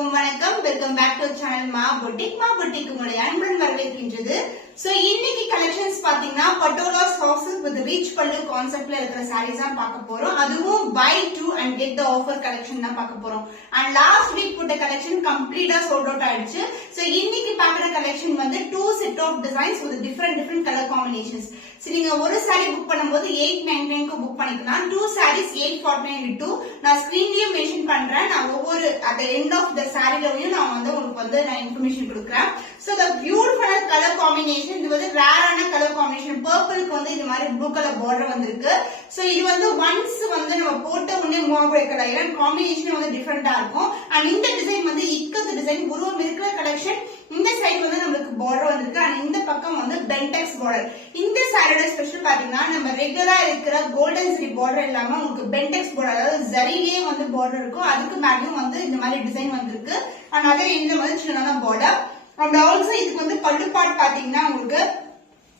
அனைவருக்கும் வணக்கம். Welcome back to channel மா பொட்டிக் உங்களை அன்புடன் வரவேற்கின்றது. சோ இன்னைக்கு கலெக்ஷன்ஸ் பாத்தீங்கன்னா பட்டோலா சாக்ஸஸ் வித் ரிச் பல்லு கான்செப்ட்ல இருக்கிற சாரீஸ் தான் பார்க்க போறோம். அதுவும் buy 2 and get the offer collection தான் பார்க்க போறோம். அண்ட் லாஸ்ட் வீக் போட்ட கலெக்ஷன் கம்ப்ளீட்டா சோல்ட் அவுட் ஆயிடுச்சு. சோ இன்னைக்கு பாக்குற கலெக்ஷன் வந்து 2 set of designs with different colour combinations. So நீங்க ஒரு சாரி புக் பண்ணும்போது 899 க்கு புக் பண்ணிக்கலாம். 2 sarees 849 நான் ஸ்கிரீன்லயும் மென்ஷன் பண்றேன். நான் ஒவ்வொரு at the end of the சாரிலயும் நான் வந்து உங்களுக்கு வந்து நான் இன்ஃபர்மேஷன் கொடுக்கிறேன். So the beautiful color combination இது வந்து ரேரான கலர் காம்பினேஷன். பர்பிளுக்கு வந்து இது மாதிரி ப்ளூ கலர் பார்டர் வந்திருக்கு. சோ இது வந்து ஒன்ஸ் வந்து நம்ம போட்ட உடனே மூவ் ஆகக்கூடிய கலர். ஏன்னா காம்பினேஷன் வந்து டிஃபரெண்டா இருக்கும். அண்ட் இந்த டிசைன் வந்து இக்கத்து டிசைன் உருவம் இருக்கிற கலெக்ஷன். இந்த சைடு வந்து நம்மளுக்கு பார்டர் வந்திருக்கு. அண்ட் இந்த பக்கம் வந்து பென்டெக்ஸ் பார்டர். இந்த சாரியோட ஸ்பெஷல் பாத்தீங்கன்னா நம்ம ரெகுலரா இருக்கிற கோல்டன் ஜரி பார்டர் இல்லாம உங்களுக்கு பென்டெக்ஸ் பார்டர், அதாவது ஜரிலேயே வந்து பார்டர் இருக்கும். அதுக்கு மேலயும் வந்து இந்த மாதிரி டிசைன் வந்திருக்கு. அண்ட் அதே இந்த மாதிரி சின்னதான பார்டர். அண்ட் ஆல்சோ இதுக்கு வந்து பல்லு பார்ட் பாத்தீங்கன்னா உங்களுக்கு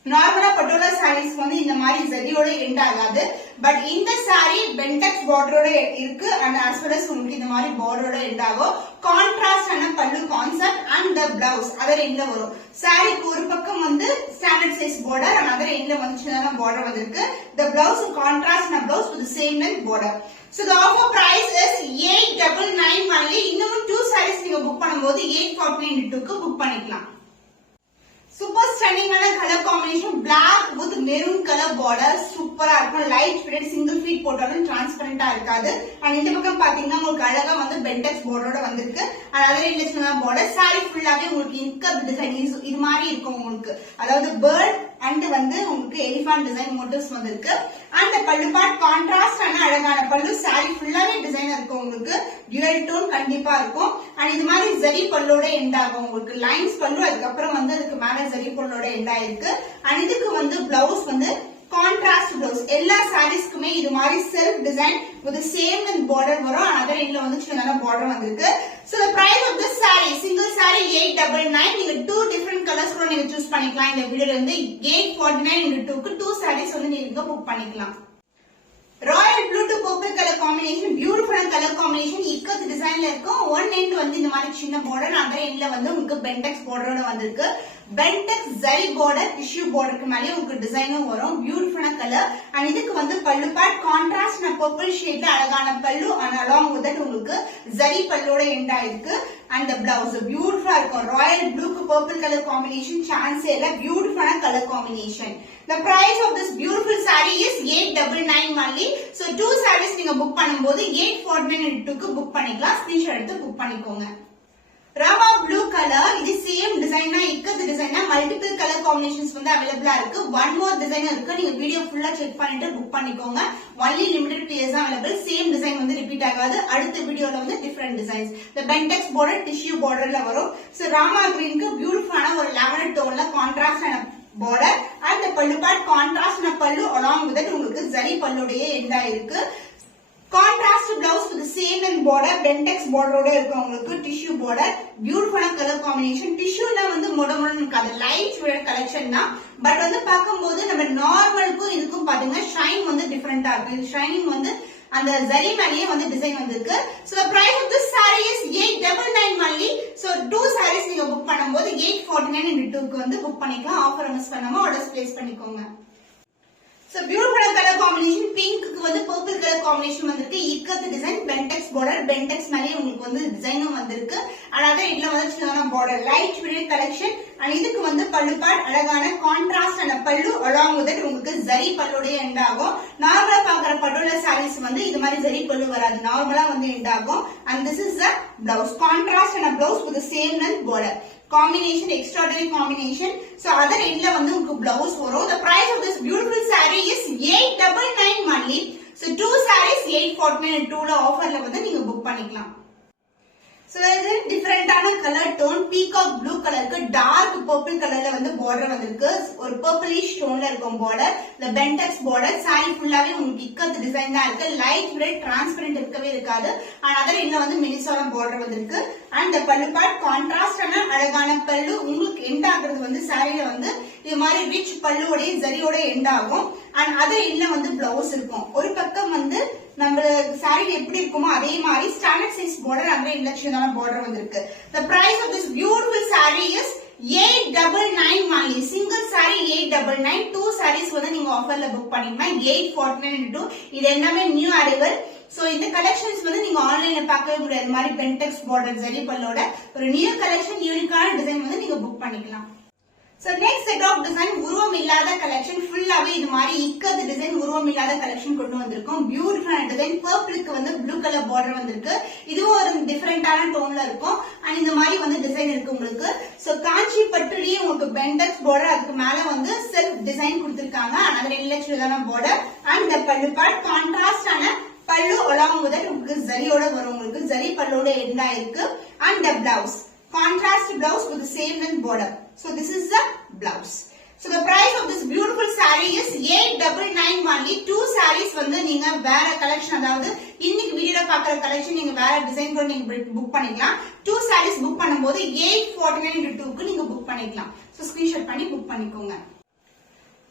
நார்மலா பட்டோலா சாரீஸ் வந்து இந்த மாதிரி ஜரியோட எண்ட் ஆகாது. பட் இந்த சாரி பென்டெக்ஸ் பார்டரோட இருக்கு. அண்ட் ஆஸ் வெல் அஸ் உங்களுக்கு இந்த மாதிரி பார்டரோட எண்ட் ஆகும். கான்ட்ராஸ்ட் ஆன பல்லு concept and the blouse other எண்ட்ல வரும். சாரிக்கு ஒரு பக்கம் வந்து standard size border and other எண்ட்ல வந்து சின்னதான பார்டர் வந்திருக்கு. த பிளவுஸ் கான்ட்ராஸ்ட் ஆன blouse with same length border. So the offer price is 899 only. இன்னும் 2 sarees நீங்க புக் பண்ணும்போது 849 க்கு புக் பண்ணிக்கலாம். சூப்பர் ஸ்டன்னிங்கான colour combination. Black with maroon colour border சூப்பரா இருக்கும். லைட் ஃபிட் சிங்கிள் ஃபீட் போட்டாலும் டிரான்ஸ்பரண்டா இருக்காது. அண்ட் இந்த பக்கம் பாத்தீங்கன்னா உங்களுக்கு அழகா வந்து பென்டெக்ஸ் பார்டரோட வந்திருக்கு. அண்ட் அதே இல்ல பார்டர் சாரி ஃபுல்லாவே உங்களுக்கு இன்கப் டிசைன் இது மாதிரி இருக்கும் உங்களுக்கு. அதாவது பேர்ட் அண்ட் வந்து உங்களுக்கு எலிஃபண்ட் டிசைன் மோட்டிவ்ஸ் வந்திருக்கு. அந்த பல்லு பார்ட் கான்ட்ராஸ்ட் ஆன அழகான பல்லு. சாரி ஃபுல்லாவே டிசைன் இருக்கும் உங்களுக்கு. டியூவல் டோன் கண்டிப்பா இருக்கும். அண்ட் இது மாதிரி ஜரி பல்லோட எண்ட் ஆகும் உங்களுக்கு. லைன்ஸ் பல்லு அதுக்கப்புறம் வந்து அதுக்கு மேல ஜரி பல்லோட எண்ட் ஆயிருக்கு. அண்ட் இதுக்கு வந்து பிளவுஸ் வந்து கான்ட்ராஸ்ட் பிளவுஸ். எல்லா சாரீஸ்க்குமே இது மாதிரி self design with same length border வரும். அண்ட் அதர் எண்ட்ல வந்து சின்னதான பார்டர் வந்திருக்கு. So the price of this saree, single saree 899. நீங்க 2 different colors கூட நீங்க சூஸ் பண்ணிக்கலாம். இந்த வீடியோல இருந்து 849 into 2 க்கு 2 sarees வந்து நீங்க புக் பண்ணிக்கலாம். Royal blue to purple colour combination. பியூட்டிஃபுல்லான கலர் காம்பினேஷன். இக்கத்து டிசைன்ல இருக்கும். ஒன் எண்ட் வந்து இந்த மாதிரி சின்ன பார்டர், அதர் எண்ட்ல வந்து உங்களுக்கு பென்டெக்ஸ் பார்டரோட வந்திருக்கு. பென்டெக்ஸ் ஜரி பார்டர் டிஷ்யூ பார்டருக்கு மேலே உங்களுக்கு டிசைனும் வரும். பியூட்டிஃபுல்லான கலர். அண்ட் இதுக்கு வந்து பல்லு பார்ட் கான்ட்ராஸ்ட் பர்பிள் ஷேட்ல அழகான பல்லு. அண்ட் அலாங் வித் தட் உங்களுக்கு ஜரி பல்லோட எண்ட் ஆயிருக்கு. அண்ட் த பிளவுஸ் பியூட்டிஃபுல்லா இருக்கும். ராயல் ப்ளூக்கு பர்பிள் கலர் காம்பினேஷன் சான்ஸே இல்ல. பியூட்டிஃபுல்லான colour combination. The price of this beautiful saree is 899 only. So 2 sarees நீங்க புக் பண்ணும்போது 849 க்கு புக் பண்ணிக்கலாம். ஸ்கிரீன்ஷாட் எடுத்து புக் பண்ணிக்கோங்க. Rama blue colour. இது சேம் டிசைனா இக்கத்து டிசைனா மல்டிபிள் கலர் காம்பினேஷன்ஸ் வந்து அவைலபிளா இருக்கு. ஒன் மோர் டிசைன் இருக்கு. நீங்க வீடியோ ஃபுல்லா செக் பண்ணிட்டு புக் பண்ணிக்கோங்க. ஒன்லி லிமிடெட் பீஸ் தான் அவைலபிள். சேம் டிசைன் வந்து ரிப்பீட் ஆகாது. அடுத்த வீடியோல வந்து டிஃபரெண்ட் டிசைன்ஸ். இந்த பென்டெக்ஸ் பார்டர் டிஷ்யூ பார்டர்ல வரும். சோ ராமா கிரீனுக்கு பியூட்டிஃபுல்லான ஒரு லெவன் டோன்ல கான்ட்ராஸ்ட் ஆன border and the pallu part contrast na pallu along with that உங்களுக்கு ஜரி பல்லுடைய எண்ட் ஆயிருக்கு. Contrast blouse with same and border பென்டெக்ஸ் பார்டரோட இருக்கு உங்களுக்கு. Tissue border. பியூட்டிஃபுல்லான கலர் காம்பினேஷன். டிஷ்யூல வந்து மொடமொடன்னு இருக்காது. லைட் வெயிட் கலெக்ஷன் தான். பட் வந்து பார்க்கும்போது நம்ம நார்மலுக்கும் இதுக்கும் பாத்தீங்கன்னா ஷைன் வந்து டிஃபரெண்டா இருக்கு. ஷைனிங் வந்து அந்த ஜரி மேலேயே வந்து டிசைன் வந்திருக்கு. So the price of this saree is 899 only. So 2 sarees நீங்க புக் பண்ணும்போது 849 into 2 க்கு வந்து புக் பண்ணிக்கலாம். ஆஃபர் மிஸ் பண்ணாம ஆர்டர்ஸ் பிளேஸ் பண்ணிக்கோங்க. So beautiful color combination. pink க்கு வந்து purple color combination வந்திருக்கு. இக்கத்து டிசைன் பென்டெக்ஸ் பார்டர். பென்டெக்ஸ் மேலே உங்களுக்கு வந்து டிசைனும் வந்திருக்கு. அதாவது இதுல வந்து சின்னதான border light weight collection. And இதுக்கு வந்து பல்லு பார்ட் அழகான கான்ட்ராஸ்ட் ஆன பல்லு அலாங் வித் தட் உங்களுக்கு ஜரி பல்லுடைய எண்ட் ஆகும். நார்மலா பாக்குற பட்டோலா சாரீஸ் வந்து இது மாதிரி ஜரி பல்லு வராது. நார்மலா வந்து எண்ட் ஆகும். And this is the blouse. Contrast ஆன blouse with same length border. combination extraordinary combination. So other endல வந்து உங்களுக்கு blouse வரும். The price of this beautiful saree is 899 only. So 2 sarees 849 2ல ஆஃபர்ல வந்து நீங்க புக் பண்ணிக்கலாம். So இது டிஃபரண்டான கலர் டோன். பீகாக் ப்ளூ கலருக்கு டார்க் பர்பிள் கலர்ல வந்து பார்டர் வந்திருக்கு. ஒரு பர்பிளிஷ் டோன்ல இருக்கும் பார்டர். இந்த பென்டெக்ஸ் பார்டர். சாரி ஃபுல்லாவே உங்களுக்கு இக்கத்து டிசைன் தான் இருக்கு. லைட் வெயிட் டிரான்ஸ்பரண்ட் இருக்கவே இருக்காது. அண்ட் அதர் இன்னும் வந்து மினிசான பார்டர் வந்திருக்கு. அண்ட் பல்லு பார்ட் கான்ட்ராஸ்டான அழகான பல்லு. உங்களுக்கு எண்ட் ஆகுறது வந்து சாரியில வந்து இது மாதிரி ரிச் பல்லுவோட ஜரியோட எண்ட் ஆகும். அண்ட் அதர் இன்னும் வந்து பிளவுஸ் இருக்கும். ஒரு பக்கம் வந்து நம்ம சாரி எப்படி இருக்குமோ அதே மாதிரி ஸ்டாண்டர்ட் சைஸ் பார்டர். அந்த அதே இலட்சணமான border வந்திருக்கு. The price of this beautiful saree is 899 only. Single saree 899, 2 sarees வந்து நீங்க ஆஃபர்ல புக் பண்ணிக்கலாம் 849 இது எல்லாமே நியூ அரைவல். சோ இந்த கலெக்ஷன்ஸ் வந்து நீங்க ஆன்லைன்ல பார்க்கவே முடியாது. இந்த மாதிரி பென்டெக்ஸ் பார்டர் ஜரி பல்லோட ஒரு நியூ கலெக்ஷன் யூனிக்கான டிசைன் வந்து நீங்க புக் பண்ணிக்கலாம். So next set of design உருவம் இல்லாத கலெக்ஷன் ஃபுல்லாவே இது மாதிரி இக்கது டிசைன் உருவம் இல்லாத கலெக்ஷன் கொண்டு வந்திருக்கோம். பியூட்டிஃபுல்லான டிசைன் பர்பிளுக்கு வந்து ப்ளூ கலர் பார்டர் வந்திருக்கு. இதுவும் ஒரு டிஃபரெண்டான டோன்ல இருக்கும். அண்ட் இந்த மாதிரி வந்து டிசைன் இருக்கு உங்களுக்கு. சோ காஞ்சி பட்டுலயே உங்களுக்கு பென்டெக்ஸ் பார்டர் அதுக்கு மேல வந்து செல்ஃப் டிசைன் கொடுத்திருக்காங்க. another இலட்சணமான பார்டர் அண்ட் the பல்லு பார்ட் கான்ட்ராஸ்ட் ஆன பல்லு along with that உங்களுக்கு ஜரியோட வரும். உங்களுக்கு ஜரி பல்லோட எண்ட் ஆயிருக்கு. and the blouse contrast blouse with the same length border. So this is the blouse. So the price of this beautiful saree is 899 only. 2 sarees வந்து நீங்க வேற collection அதாவது இன்னைக்கு வீடியோல பாக்குற கலெக்ஷன் நீங்க வேற டிசைன் கூட நீங்க புக் பண்ணிக்கலாம். 2 sarees புக் பண்ணும்போது 849 க்கு நீங்க புக் பண்ணிக்கலாம். So screenshot பண்ணி புக் பண்ணிக்கோங்க.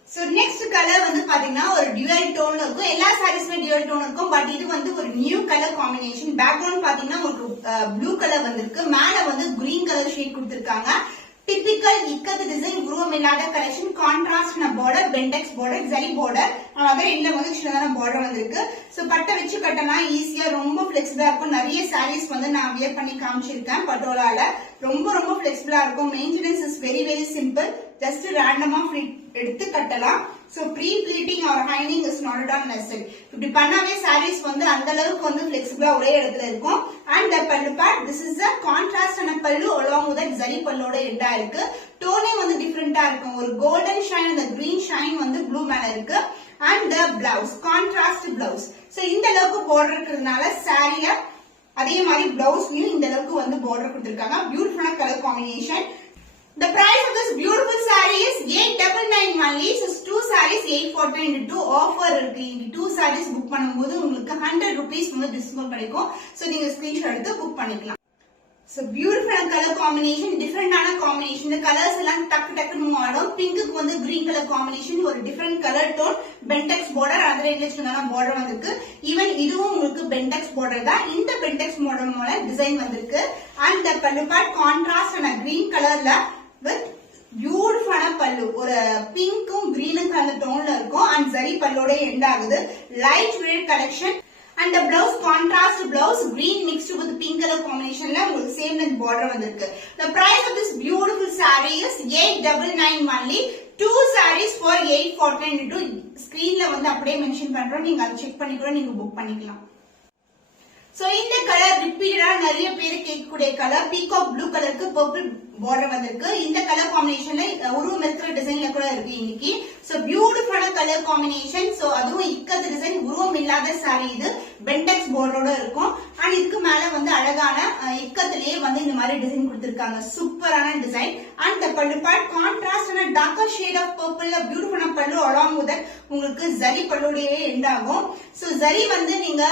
So next color வந்து பாத்தீங்கன்னா ஒரு டியூயல் டோன்ல இருக்கும். எல்லா சாரீஸ்மே டியூயல் டோன் இருக்கும். பட் இது வந்து ஒரு நியூ கலர் காம்பினேஷன். பேக்ரவுண்ட் பாத்தீங்கன்னா உங்களுக்கு ப்ளூ கலர் வந்திருக்கு. மேல வந்து கிரீன் கலர் ஷேட் கொடுத்திருக்காங்க. டிபிக்கல் இக்கது டிசைன் உருவம் இல்லாத கலெக்ஷன் கான்ட்ராஸ்ட் பார்டர் பென்டெக்ஸ் பார்டர் ஜரி பார்டர் அதே இல்ல வந்து சின்னதான பார்டர் வந்திருக்கு. சோ பட்டை வச்சு கட்டினா ஈஸியா ரொம்ப பிளெக்சிபிளா இருக்கும். நிறைய சாரீஸ் வந்து நான் வியர் பண்ணி காமிச்சிருக்கேன் பட்டோலால. ரொம்ப ரொம்ப பிளெக்சிபிளா இருக்கும். Maintenance is very very simple. Just ரேண்டமா எடுத்து கட்டலாம். சோ ப்ரீ ப்ளீட்டிங் ஆர் ஹைனிங் is not at all necessary. இப்படி பண்ணாவே சாரீஸ் வந்து அந்த அளவுக்கு வந்து பிளெக்சிபிளா ஒரே இடத்துல இருக்கும். அண்ட் the பல்லு part this is a contrast ஆன பல்லு along with that ஜரி பல்லோட எண்டா இருக்கு. டோனே வந்து டிஃபரெண்டா இருக்கும். ஒரு கோல்டன் ஷைன் அந்த கிரீன் ஷைன் வந்து ப்ளூ மேல இருக்கு. And the blouse contrast blouse. So இந்த அளவுக்கு border இருக்கிறதுனால சாரில அதே மாதிரி பிளவுஸ்லயும் இந்த அளவுக்கு வந்து border கொடுத்திருக்காங்க. பியூட்டிஃபுல்லான colour combination. The price of this beautiful saree is 899 only. So 2 sarees 849 offer இருக்கு. 2 sarees book பண்ணும்போது உங்களுக்கு 100 rupees வந்து டிஸ்கவுண்ட் கிடைக்கும். சோ நீங்க ஸ்கிரீன்ஷாட் எடுத்து புக் பண்ணிக்கலாம். So beautiful color combination, different combination. The colors எல்லாம் டக்கு டக்குன்னு ஆடும். பிங்க்குக்கு வந்து green color combination ஒரு different color tone. Bentex border அதே இலட்சணமான border வந்திருக்கு. ஈவன் இதுவும் உங்களுக்கு Bentex border தான். இந்த Bentex border மூல டிசைன் வந்திருக்கு. And the pallu part contrast and a green colorல with பியூட்டிஃபுல்லான பல்லு ஒரு பிங்க்கும் கிரீனும் கலந்த டோன்ல இருக்கும். அண்ட் ஜரி பல்லோட எண்ட் ஆகுது. Light weight collection. And the blouse contrast blouse green mixed with pink color combinationல உங்களுக்கு சேம் லென்த் border வந்திருக்கு. The price of this beautiful saree is 899 only. 2 sarees for 849 ஸ்கிரீன்ல வந்து அப்படியே மென்ஷன் பண்றோம். நீங்க அதை செக் பண்ணி கூட நீங்க புக் பண்ணிக்கலாம். சோ இந்த கலர் ரிப்பீட்டடா நிறைய பேர் கேட்கக்கூடிய கலர் பீகாக் ப்ளூ கலருக்கு பர்பிள் பார்டர் வந்திருக்கு. இந்த கலர் காம்பினேஷன்ல உருவம் இருக்கிற டிசைன்ல கூட இருக்கு இன்னைக்கு. சோ பியூட்டிஃபுல்லான கலர் காம்பினேஷன். சோ அதுவும் இக்கது டிசைன் உருவம் இல்லாத சாரி இது பென்டெக்ஸ் பார்டரோட இருக்கும். அண்ட் இதுக்கு மேல வந்து அழகான இக்கத்திலேயே வந்து இந்த மாதிரி டிசைன் கொடுத்திருக்காங்க. சூப்பரான டிசைன். அண்ட் the பல்லு பார்ட் கான்ட்ராஸ்ட் ஆன டார்க்கர் ஷேட் ஆஃப் பர்பிள்ல பியூட்டிஃபுல்லான பல்லு along with that உங்களுக்கு ஜரி பல்லுடையே எண்ட் ஆகும். சோ ஜரி வந்து நீங்க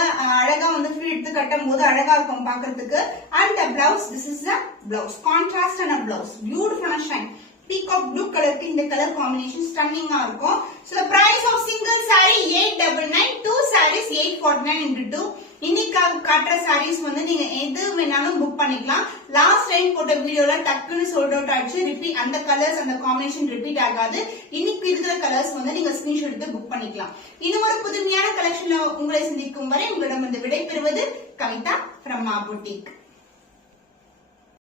அழகா வந்து ஃப்ரீ எடுத்து கட்டும் போது அழகா இருக்கும் பாக்குறதுக்கு. And the blouse this is the blouse contrast and a blouse beautiful shine. Peacock blue color இந்த கலர் காம்பினேஷன் ஸ்டன்னிங் இருக்கும். So the price of single saree 899, 2 sarees 849 into 2. இன்னைக்கு காட்டுற sarees வந்து நீங்க எது வேணாலும் புக் பண்ணிக்கலாம். லாஸ்ட் டைம் போட்ட வீடியோல டக்குன்னு சோல்ட் அவுட் ஆயிடுச்சு. ரிப்பீட் அந்த கலர்ஸ் அந்த காம்பினேஷன் ரிப்பீட் ஆகாது. இன்னைக்கு இருக்கிற கலர்ஸ் வந்து நீங்க ஸ்கிரீன்ஷாட் எடுத்து புக் பண்ணிக்கலாம். இன்னும் ஒரு புதுமையான கலெக்ஷன்ல உங்களை சந்திக்கும் வரை உங்களிடம் விடை பெறுவது கவிதா from Ma Boutique.